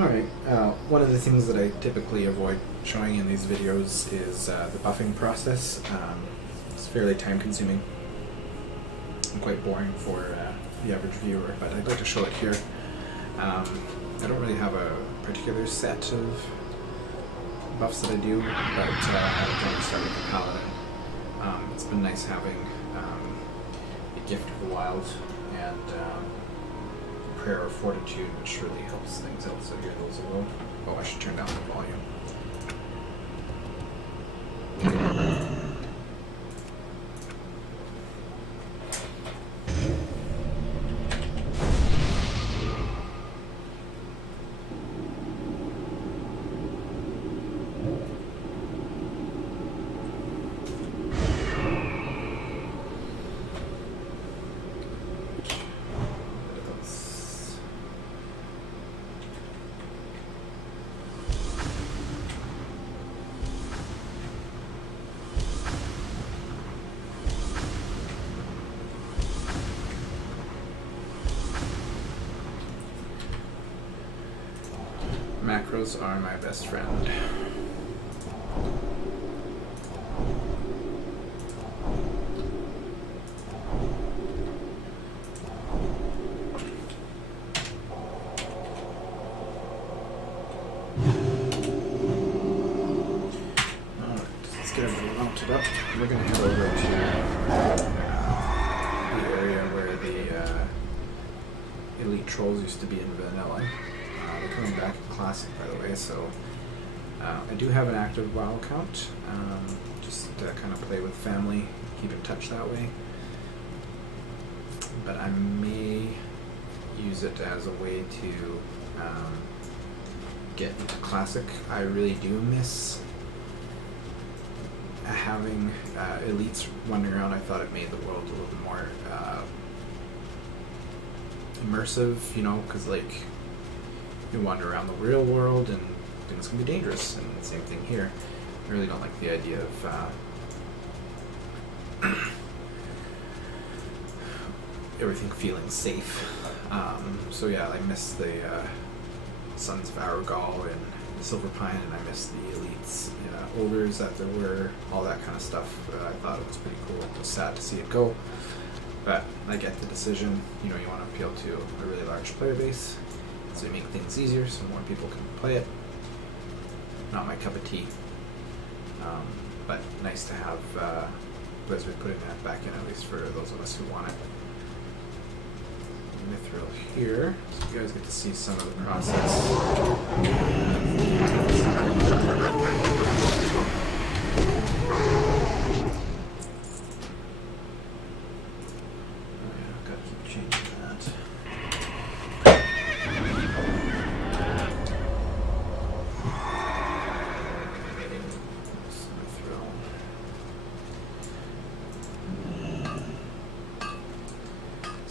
Alright, one of the things that I typically avoid showing in these videos is the buffing process. It's fairly time consuming and quite boring for the average viewer, but I'd like to show it here. I don't really have a particular set of buffs that I do, but I generally start with the paladin. It's been nice having the Gift of the Wild and Prayer of Fortitude, which really helps things out, so here those will. Oh, I should turn down the volume. Macros are my best friend. Alright, let's get everybody mounted up. We're going to head over to the area where the elite trolls used to be in vanilla. They're coming back in Classic, by the way, so I do have an active WoW account, just to kind of play with family, keep in touch that way, but I may use it as a way to get into Classic. I really do miss having elites wandering around. I thought it made the world a little bit more immersive, you know, because like you wander around the real world and things can be dangerous, and the same thing here. I really don't like the idea of everything feeling safe. So yeah, I miss the Sons of Aragal and the Silver Pine, and I miss the elites, ogres that there were, all that kind of stuff. I thought it was pretty cool. It was sad to see it go, but I get the decision. You want to appeal to a really large player base, so you make things easier so more people can play it. Not my cup of tea, but nice to have Blizzard putting that back in, at least for those of us who want it. Mithril here, so you guys get to see some of the process.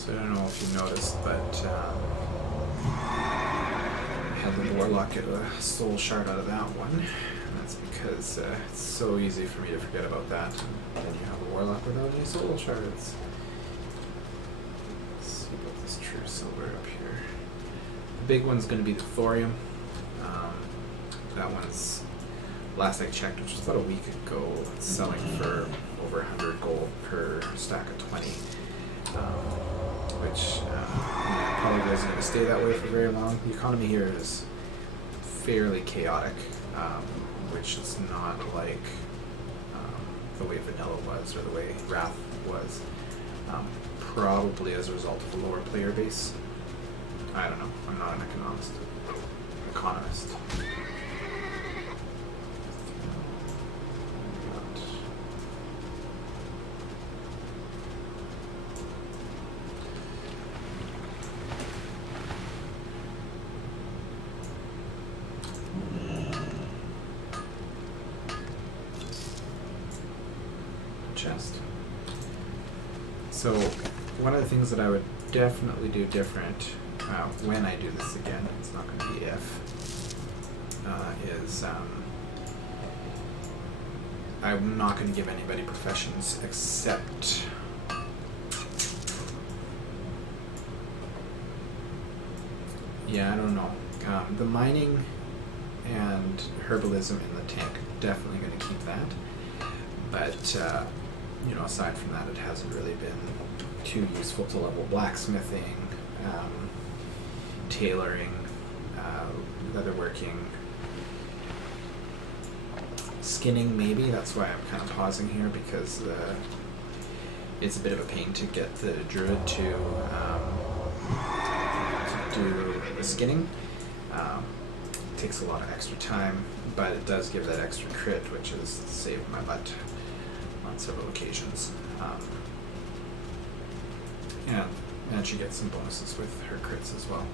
I don't know if you noticed, but I had the warlock get a soul shard out of that one, and that's because it's so easy for me to forget about that. And then you have a warlock without any soul shards. Let's see about this true silver up here. The big one's going to be the thorium. That one's, last I checked, which was about a week ago, it's selling for over 100 gold per stack of 20. Which probably isn't going to stay that way for very long. The economy here is fairly chaotic, which is not like the way Vanilla was or the way Wrath was. Probably as a result of a lower player base. I don't know. I'm not an economist. Chest. So one of the things that I would definitely do different when I do this again, it's not going to be if, is I'm not going to give anybody professions except yeah, I don't know. The mining and herbalism in the tank, definitely going to keep that. But, you know, aside from that, it hasn't really been too useful to level blacksmithing, tailoring, leatherworking, skinning maybe. That's why I'm kind of pausing here, because it's a bit of a pain to get the druid to do the skinning. It takes a lot of extra time, but it does give that extra crit, which has saved my butt on several occasions. And she gets some bonuses with her crits as well.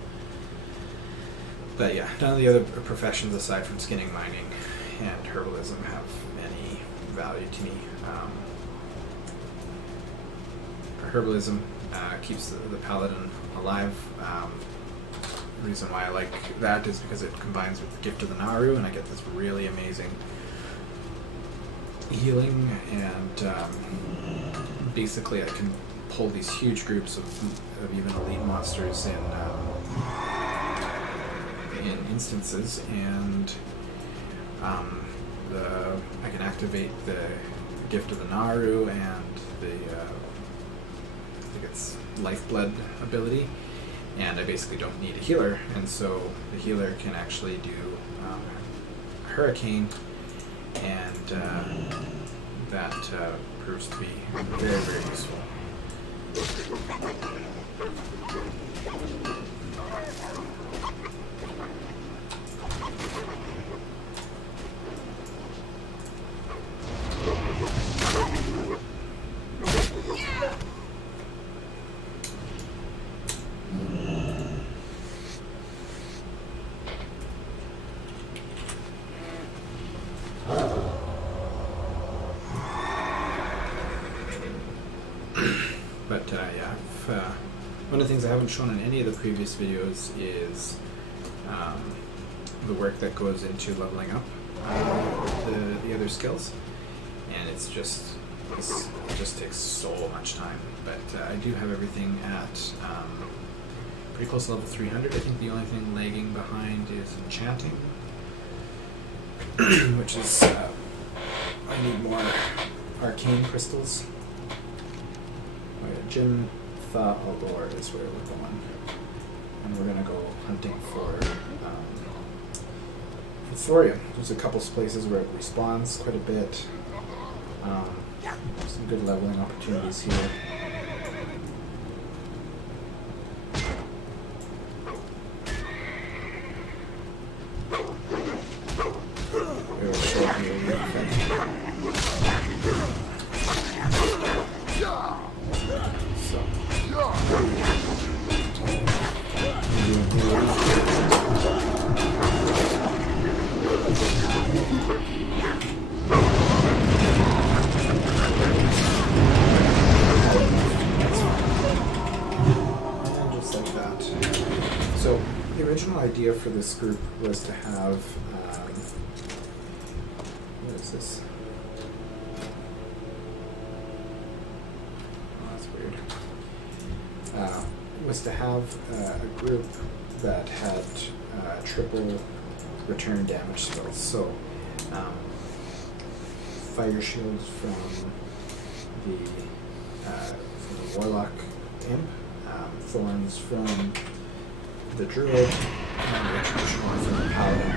But yeah, none of the other professions aside from skinning, mining, and herbalism have any value to me. Herbalism keeps the paladin alive. The reason why I like that is because it combines with the Gift of the Naru, and I get this really amazing healing, and basically I can pull these huge groups of even elite monsters in instances, and I can activate the Gift of the Naru and the I think it's Lifeblood ability, and I basically don't need a healer, and so the healer can actually do Hurricane, and that proves to be very, very useful. But yeah, one of the things I haven't shown in any of the previous videos is the work that goes into leveling up the other skills, and it just takes so much time. But I do have everything at pretty close to level 300. I think the only thing lagging behind is enchanting, which is I need more arcane crystals. Jim Allure is where we're going, and we're going to go hunting for thorium. There's a couple places where it respawns quite a bit. Some good leveling opportunities here. So the original idea for this group was to have, what is this? Oh, that's weird. Was to have a group that had triple return damage spells. So fire shields from the warlock imp, thorns from the druid, and the execution one from the paladin.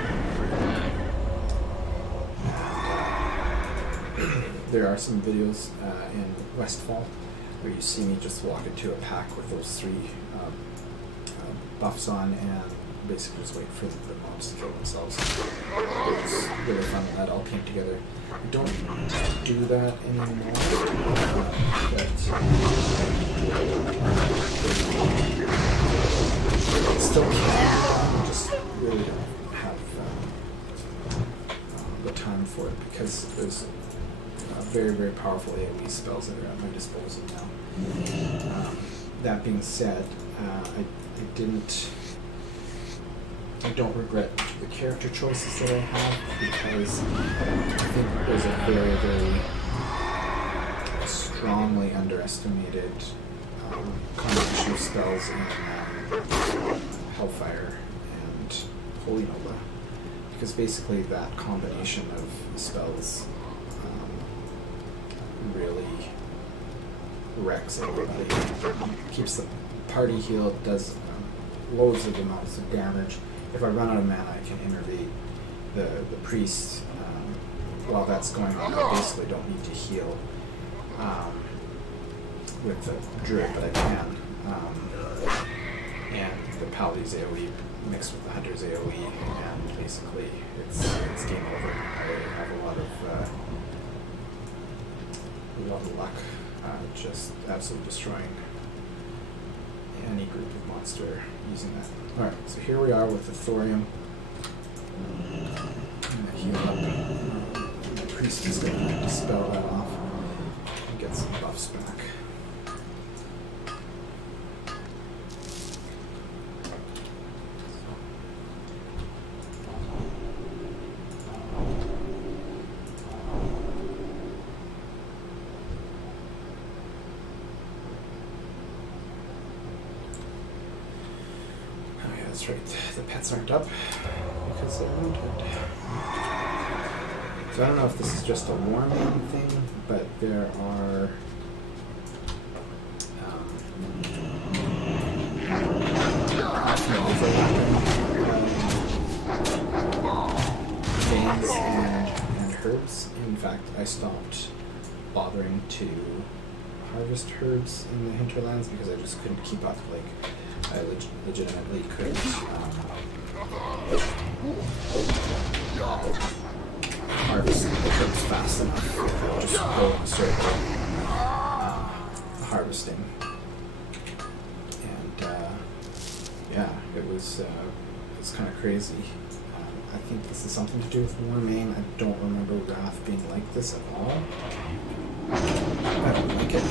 And, there are some videos in Westfall where you see me just walk into a pack with those three buffs on and basically just wait for the mobs to kill themselves. It's really fun that that all came together. I don't do that anymore, but still can. I just really don't have the time for it, because there's very, very powerful AoE spells that are at my disposal now. That being said, I don't regret the character choices that I have, because I think there's a very, very strongly underestimated combination of spells in Hellfire and Holy Nova, because basically that combination of spells really wrecks everybody. Keeps the party healed, does loads of amounts of damage. If I run out of mana, I can intervene. The priest, while that's going on, I basically don't need to heal with the druid, but I can. And the paladin's AoE mixed with the hunter's AoE, and basically it's game over. I have a lot of luck, just absolutely destroying any group of monster using that. Alright, so here we are with the thorium. I'm gonna heal up. The priest is gonna dispel that off and get some buffs back. That's right, the pets aren't up because they're wounded. So I don't know if this is just a Warmane thing, but there are often overlapping veins and herbs. In fact, I stopped bothering to harvest herbs in the Hinterlands because I just couldn't keep up. Like, I legitimately couldn't harvest the herbs fast enough. I would just go in a circle harvesting. And yeah, it was kind of crazy. I think this is something to do with Warmane. I don't remember Wrath being like this at all. I don't like it.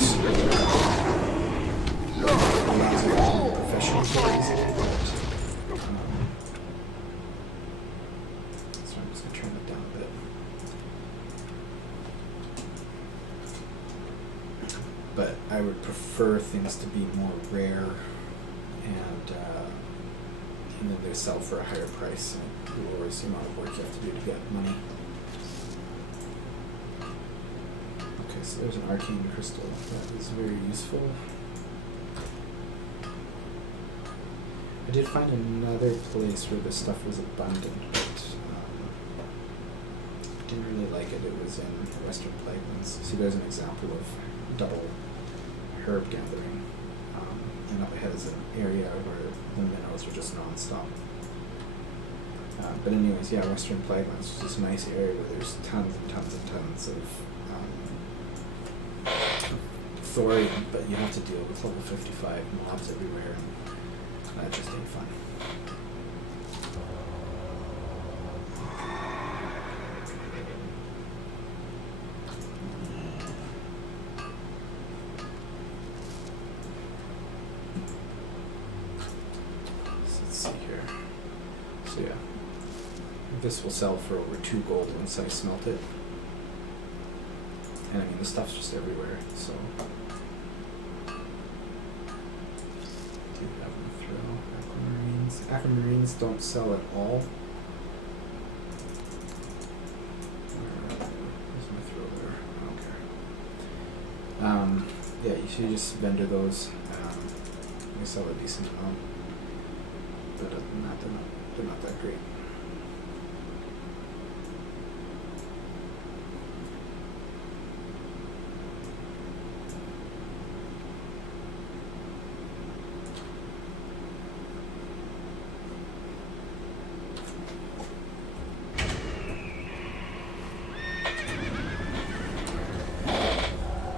Professional stories, but so I'm just going to turn it down a bit. But I would prefer things to be more rare and then they sell for a higher price and it lowers the amount of work you have to do to get money. Okay, so there's an arcane crystal. That is very useful. I did find another place where this stuff was abundant, but didn't really like it. It was in Western Plaguelands. See, there's an example of double herb gathering. And up ahead is an area where the minnows are just non-stop. But anyways, yeah, Western Plaguelands is just a nice area where there's tons and tons and tons of thorium, but you have to deal with level 55 mobs everywhere. That just ain't fun. So let's see here. So yeah, this will sell for over 2 gold once I smelt it. And I mean, the stuff's just everywhere, so. Aquamarines don't sell at all. Where's my throw there? I don't care. Yeah, you should just vendor those. They sell a decent amount, but other than that, they're not that great.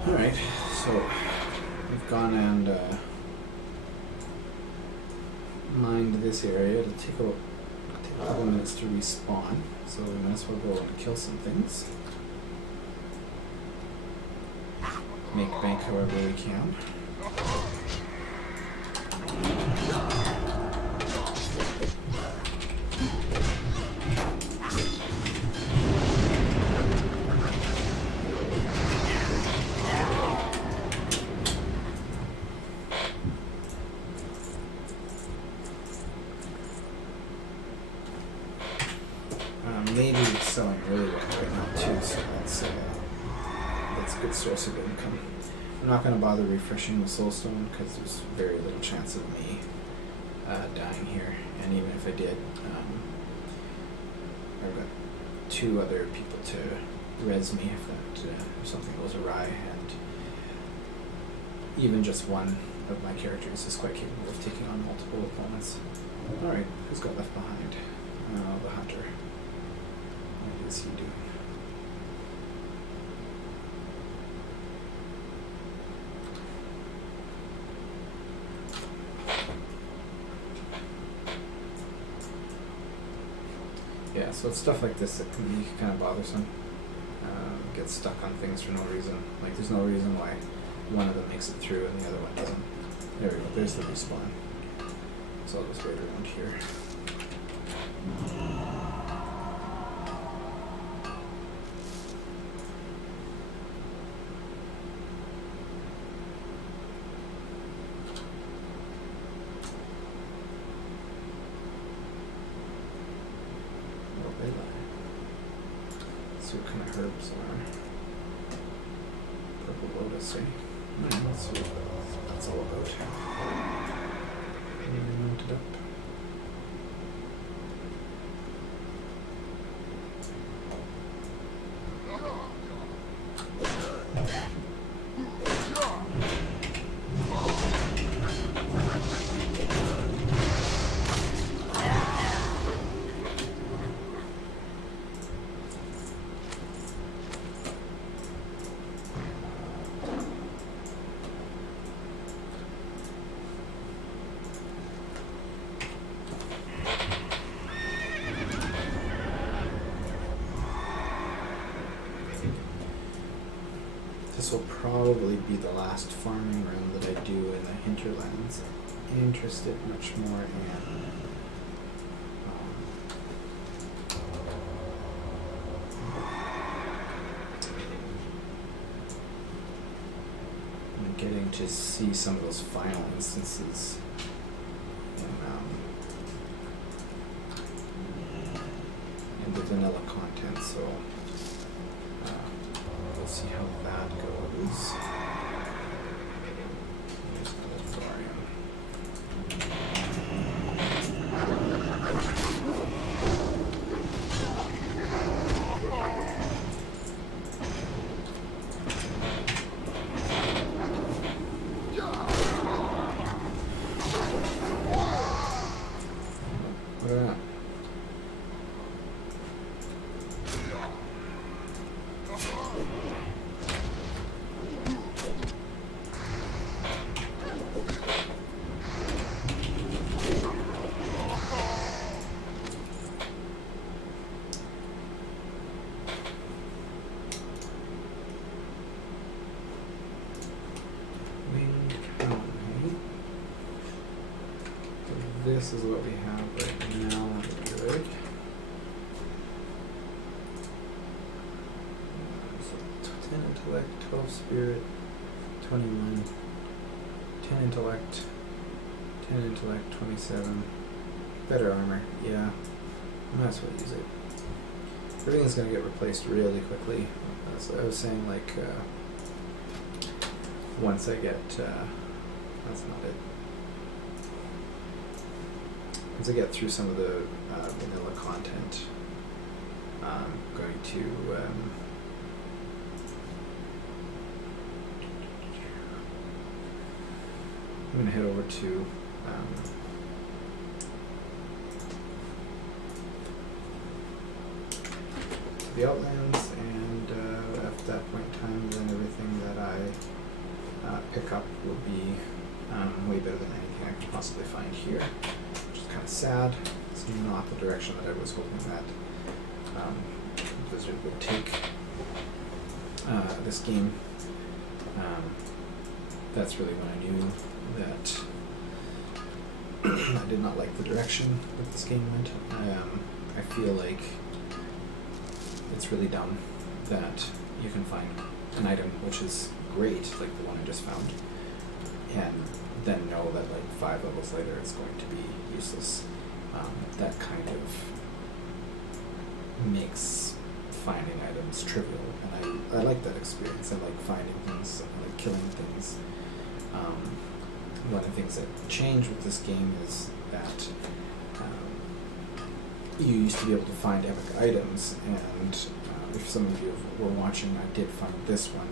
Alright, so we've gone and mined this area. It'll take a couple minutes to respawn, so we might as well go and kill some things. Make bank however we can. selling really well right now too, so that's a good source of income. I'm not going to bother refreshing the soulstone because there's very little chance of me dying here, and even if I did, I've got 2 other people to res me if something goes awry, and even just one of my characters is quite capable of taking on multiple opponents. Alright, who's got left behind? The hunter. What is he doing? Yeah, so it's stuff like this that can be kind of bothersome. Get stuck on things for no reason. Like, there's no reason why one of them makes it through and the other one doesn't. There we go, there's the respawn. So I'll just wait around here. See what kind of herbs are. Purple lotus, eh? Let's see what that's all about. Mount it up. This will probably be the last farming round that I do in the Hinterlands. I'm interested much more in getting to see some of those final instances in the vanilla content, so we'll see how that goes. There's another thorium. Look at that. This is what we have right now. Good. So 10 intellect, 12 spirit, 21, 10 intellect, 10 intellect, 27. Better armor, yeah. Might as well use it. Everything's gonna get replaced really quickly. So I was saying, like, once I get, that's not it. Once I get through some of the vanilla content, I'm going to I'm going to head over to the Outlands, and after that point in time, then everything that I pick up will be way better than anything I could possibly find here. Kind of sad. It's not the direction that I was hoping that Blizzard would take this game. That's really when I knew that I did not like the direction that this game went. I feel like it's really dumb that you can find an item which is great, like the one I just found, and then know that like 5 levels later it's going to be useless. That kind of makes finding items trivial, and I like that experience. I like finding things, I like killing things. One of the things that changed with this game is that you used to be able to find epic items, and if some of you were watching, I did find this one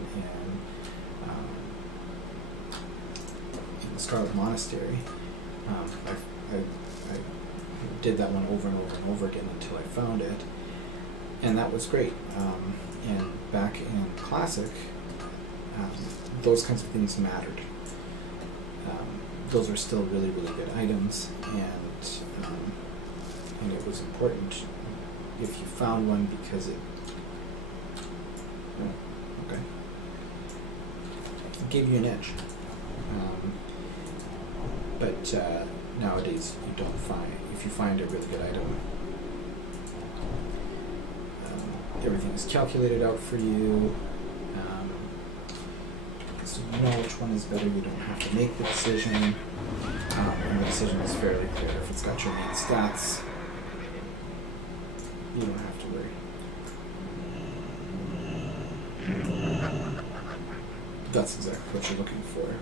in the Scarlet Monastery. I did that one over and over and over again until I found it, and that was great. And back in Classic, those kinds of things mattered. Those are still really, really good items, and it was important if you found one because it gave you an edge. But nowadays you don't find, if you find a really good item, everything is calculated out for you. So you know which one is better. You don't have to make the decision, and the decision is fairly clear. If it's got your main stats, you don't have to worry. That's exactly what you're looking for.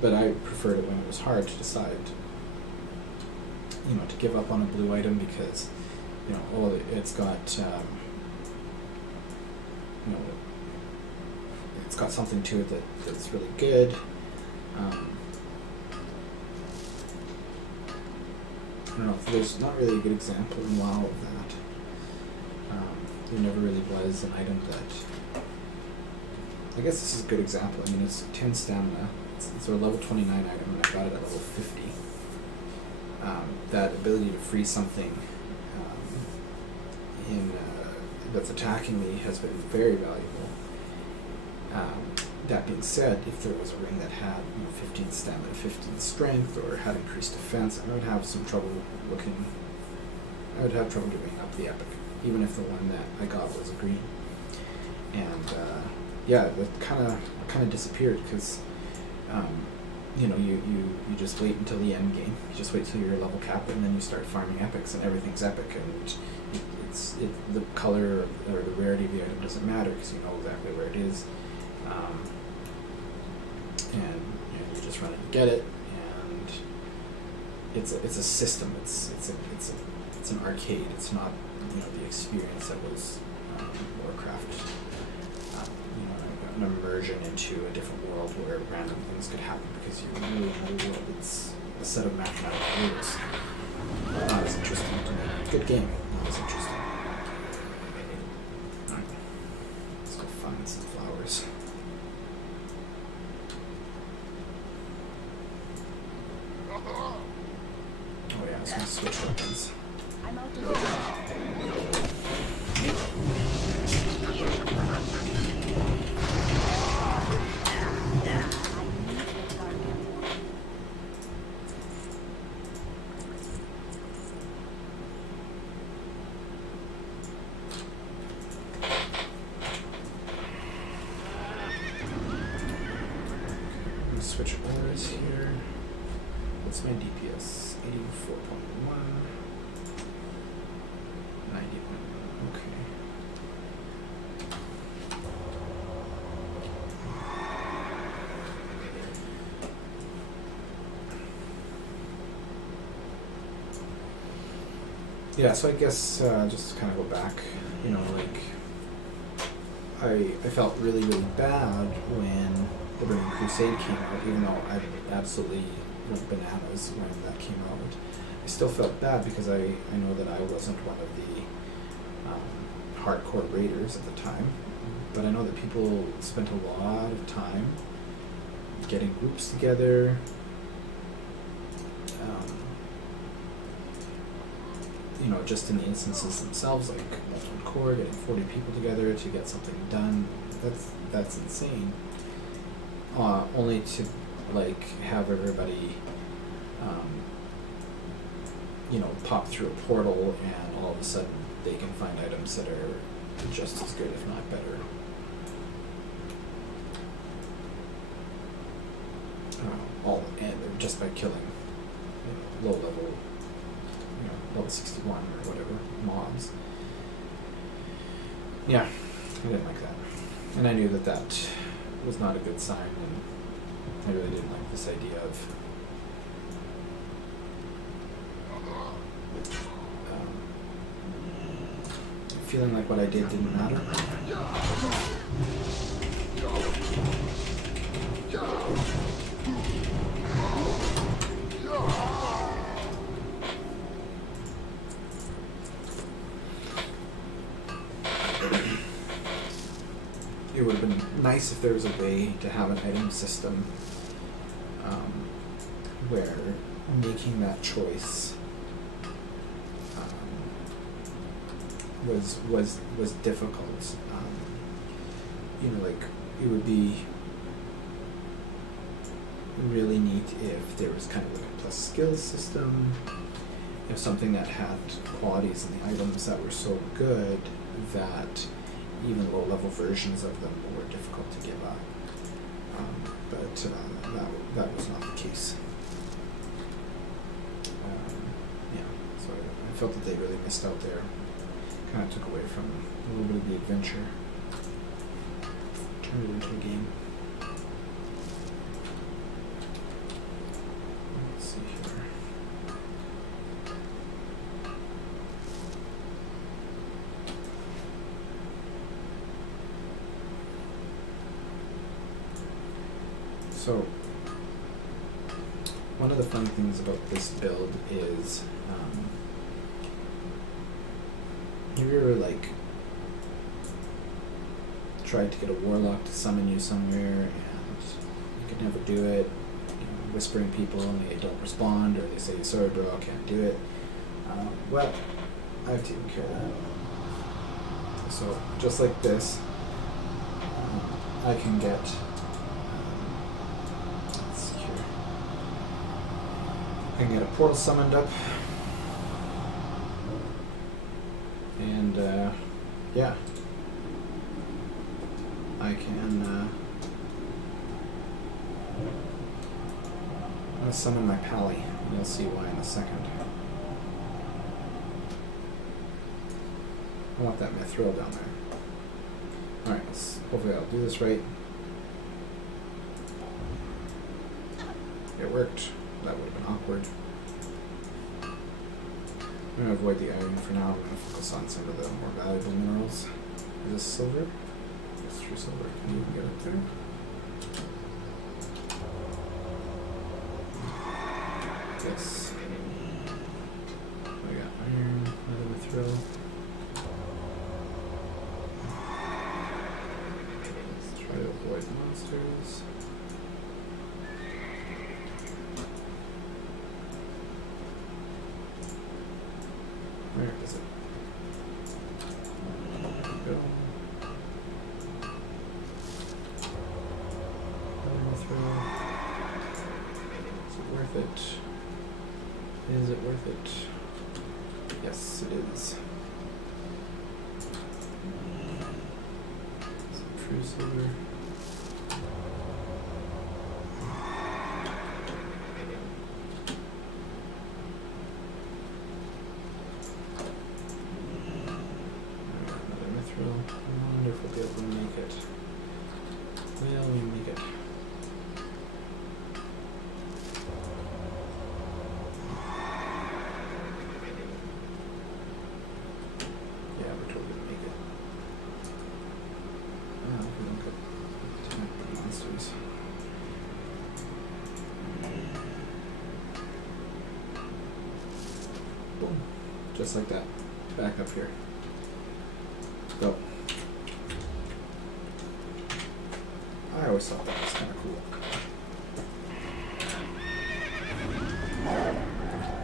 But I preferred it when it was hard to decide, to give up on a blue item because, it's got, it's got something to it that's really good. I don't know, there's not really a good example in WoW of that. There never really was an item that, I guess this is a good example. I mean, it's 10 stamina, it's a level 29 item, and I got it at level 50. That ability to freeze something that's attacking me has been very valuable. That being said, if there was a ring that had 15 stamina, 15 strength, or had increased defense, I would have trouble giving up the epic, even if the one that I got was a green. And that kind of disappeared because you just wait until the end game. You just wait till you're level cap, and then you start farming epics, and everything's epic, and the color or the rarity of the item doesn't matter because you know exactly where it is. And you just run it and get it, and it's a system. It's an arcade. It's not the experience that was Warcraft. An immersion into a different world where random things could happen because you really know the world. It's a set of mathematical rules. Not as interesting to me. Good game. Not as interesting. Alright. Let's go find some flowers. Oh yeah, I was gonna switch weapons. I'm out to switch auras here. What's my DPS? 84.1. 90.1. Okay. Yeah, so I guess just to kind of go back, I felt really, really bad when the Burning Crusade came out, even though I absolutely went bananas when that came out. I still felt bad because I know that I wasn't one of the hardcore raiders at the time, but I know that people spent a lot of time getting groups together, just in the instances themselves, like Molten Core, getting 40 people together to get something done. That's insane. Only to have everybody pop through a portal, and all of a sudden they can find items that are just as good, if not better. And just by killing low level, level 61 or whatever mobs. Yeah, I didn't like that. And I knew that that was not a good sign, and I really didn't like this idea of feeling like what I did didn't matter. It would have been nice if there was a way to have an item system where making that choice was difficult. You know, like, it would be really neat if there was kind of like a plus skills system, you know, something that had qualities in the items that were so good that even low level versions of them were difficult to give up. But that was not the case. Yeah, so I felt that they really missed out there. Kind of took away from a little bit of the adventure. Turned it into a game. Let's see here. So, one of the fun things about this build is, have you ever, like, tried to get a warlock to summon you somewhere and you could never do it, you know, whispering people and they don't respond, or they say, sorry bro, I can't do it. Well, I've taken care of that. So, just like this, I can get, let's see here, I can get a portal summoned up, and yeah, I can I'm gonna summon my pally, and you'll see why in a second. I want that mithril down there. Alright, hopefully I'll do this right. It worked. That would have been awkward. I'm going to avoid the iron for now. I'm going to focus on some of the more valuable minerals. Is this silver? It's true silver. Can you even get up there? Yes. We got iron, another mithril. Let's try to avoid monsters. Where is it? There we go. Is it worth it? Is it worth it? Yes, it is. Some true silver. I wonder if we'll be able to make it. Well, we make it. Yeah, we're totally gonna make it. Oh, if we don't get attacked by monsters. Boom. Just like that. Back up here. Go. I always thought that was kind of cool.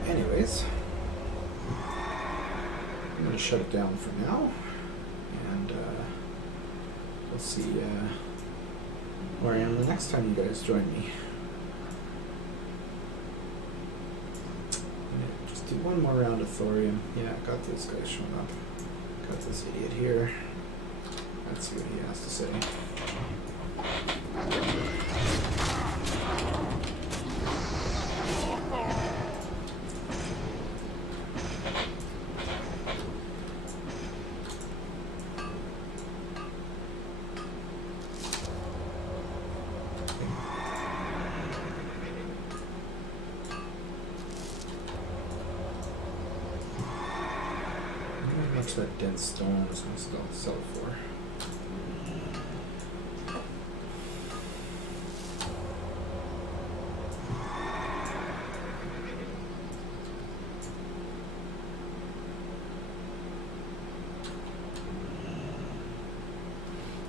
Anyways, I'm going to shut it down for now, and we'll see where I am the next time you guys join me. Just do one more round of thorium. Yeah, got those guys showing up. Got this idiot here. Let's see what he has to say. much that dense stone is going to sell for.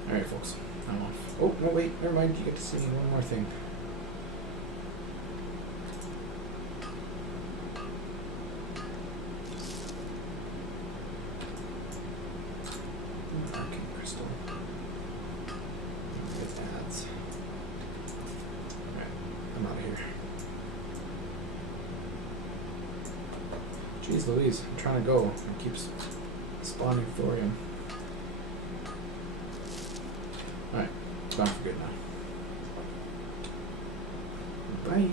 Alright folks, I'm off. Oh, no wait, never mind, you get to see one more thing. Arcane crystal. Good ads. Alright, I'm out of here. Jeez Louise, I'm trying to go. It keeps spawning thorium. Alright, gone for good now. Bye.